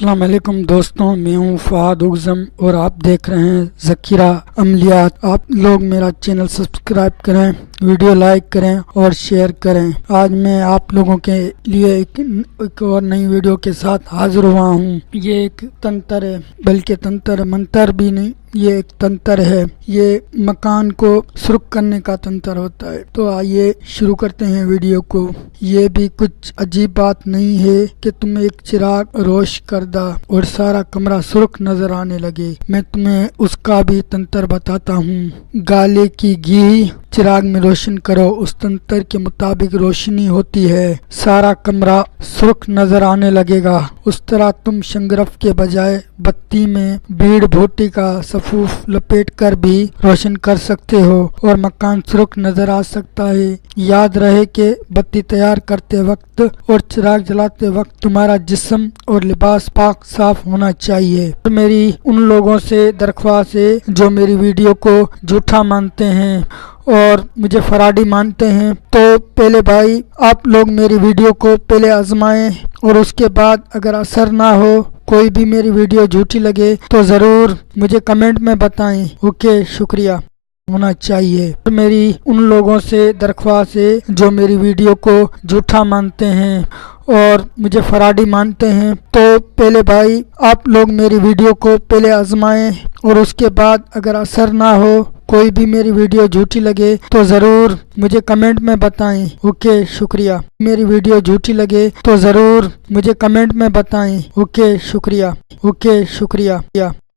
السلام علیکم دوستوں، میں ہوں فہد اعظم اور آپ دیکھ رہے ہیں ذخیرہ عملیات۔ آپ لوگ میرا چینل سبسکرائب کریں، ویڈیو لائک کریں اور شیئر کریں۔ آج میں آپ لوگوں کے لیے ایک اور نئی ویڈیو کے ساتھ حاضر ہوا ہوں۔ یہ ایک تنتر ہے، بلکہ تنتر منتر بھی نہیں، یہ ایک تنتر ہے۔ یہ مکان کو سرخ کرنے کا تنتر ہوتا ہے۔ تو آئیے شروع کرتے ہیں ویڈیو کو۔ یہ بھی کچھ عجیب بات نہیں ہے کہ تم ایک چراغ روشن کردہ اور سارا کمرہ سرخ نظر آنے لگے۔ میں تمہیں اس کا بھی تنتر بتاتا ہوں۔ گالے کی گھی چراغ میں روشن کرو، اس تنتر کے مطابق روشنی ہوتی ہے، سارا کمرہ سرخ نظر آنے لگے گا۔ اس طرح تم شنگرف کے بجائے بتی میں بیڑ بھوٹی کا صفوف لپیٹ کر بھی روشن کر سکتے ہو اور مکان سرخ نظر آ سکتا ہے۔ یاد رہے کہ بتی تیار کرتے وقت اور چراغ جلاتے وقت تمہارا جسم اور لباس پاک صاف ہونا چاہیے۔ میری ان لوگوں سے درخواست ہے جو میری ویڈیو کو جھوٹا مانتے ہیں اور مجھے فراڈی مانتے ہیں، تو پہلے بھائی آپ لوگ میری ویڈیو کو پہلے آزمائیں اور اس کے بعد اگر اثر نہ ہو، کوئی بھی میری ویڈیو جھوٹی لگے تو ضرور مجھے کمنٹ میں بتائیں۔ اوکے، شکریہ ہونا چاہیے۔ میری ان لوگوں سے درخواست ہے جو میری ویڈیو کو جھوٹا مانتے ہیں اور مجھے فراڈی مانتے ہیں، تو پہلے بھائی آپ لوگ میری ویڈیو کو پہلے آزمائیں اور اس کے بعد اگر اثر نہ ہو، کوئی بھی میری ویڈیو جھوٹی لگے تو ضرور مجھے کمنٹ میں بتائیں۔ اوکے، شکریہ۔ میری ویڈیو جھوٹی لگے تو ضرور مجھے کمنٹ میں بتائیں۔ اوکے، شکریہ۔ اوکے، شکریہ۔